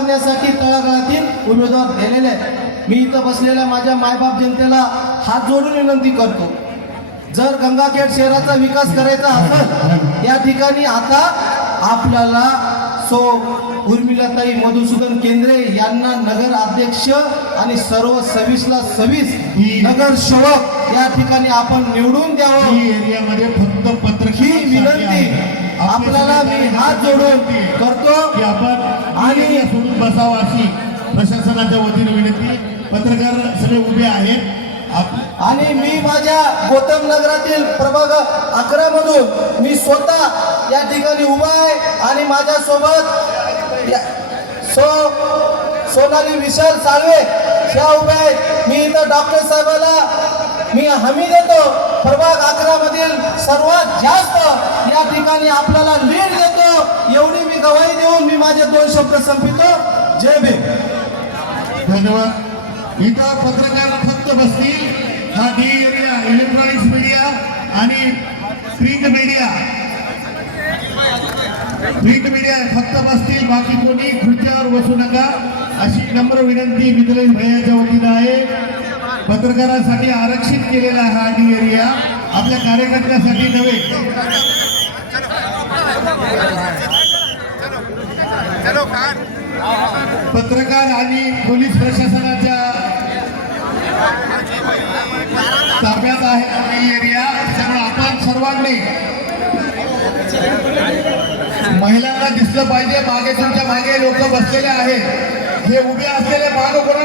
करण्यासाठी तळागाळातील उमेदवार गेलेले आहेत. मी इथं बसलेल्या माझ्या मायबाप जनतेला हात जोडून विनंती करतो. जर गंगाखेड शहराचा विकास करायचा असेल या ठिकाणी आता आपल्याला सो उर्मिलाताई मधुसूदन केंद्रे यांना नगर अध्यक्ष आणि सर्व सव्वीसला सव्वीस नगर सेवक या ठिकाणी आपण निवडून द्यावं. ही एरियामध्ये फक्त पत्रकार ही विनंती. आपल्याला मी हात जोडून करतो. आणि- बसावं अशी प्रशासनाच्या वतीने विनंती. पत्रकार सगळे उभे आहेत. आणि मी माझ्या गौतम नगरातील प्रभाग अकरा मधून मी स्वतः या ठिकाणी उभा आहे आणि माझ्यासोबत या- सो सोनाली विशाल साळवे ह्या उभ्या आहेत. मी इथं डॉक्टर साहेबाला मी हमी देतो. प्रभाग अकरा मधील सर्वात जास्त या ठिकाणी आपल्याला लीड देतो. गवाही देऊन मी माझे दोन शब्द संपितो जय भीम. धन्यवाद. इथं पत्रकार फक्त बसतील. हा डी एरिया इलेक्ट्रॉनिक्स मीडिया आणि प्रिंट मीडिया प्रिंट मीडिया फक्त बसतील बाकी कोणी खुर्च्यावर बसू नका. अशी नम्र विनंती मिथिलेश भैयाच्या वतीनं आहे. पत्रकारांसाठी आरक्षित केलेला हा डी एरिया आपल्या कार्यकर्त्यासाठी नव्हे. पत्रकार आणि पोलीस प्रशासनाच्या ताब्यात आहे हा एरिया. त्यामुळे आपण सर्वांनी महिलांना दिसलं पाहिजे. मागे तुमच्या मागे लोक बसलेले आहेत. हे उभे असलेले माग कोणा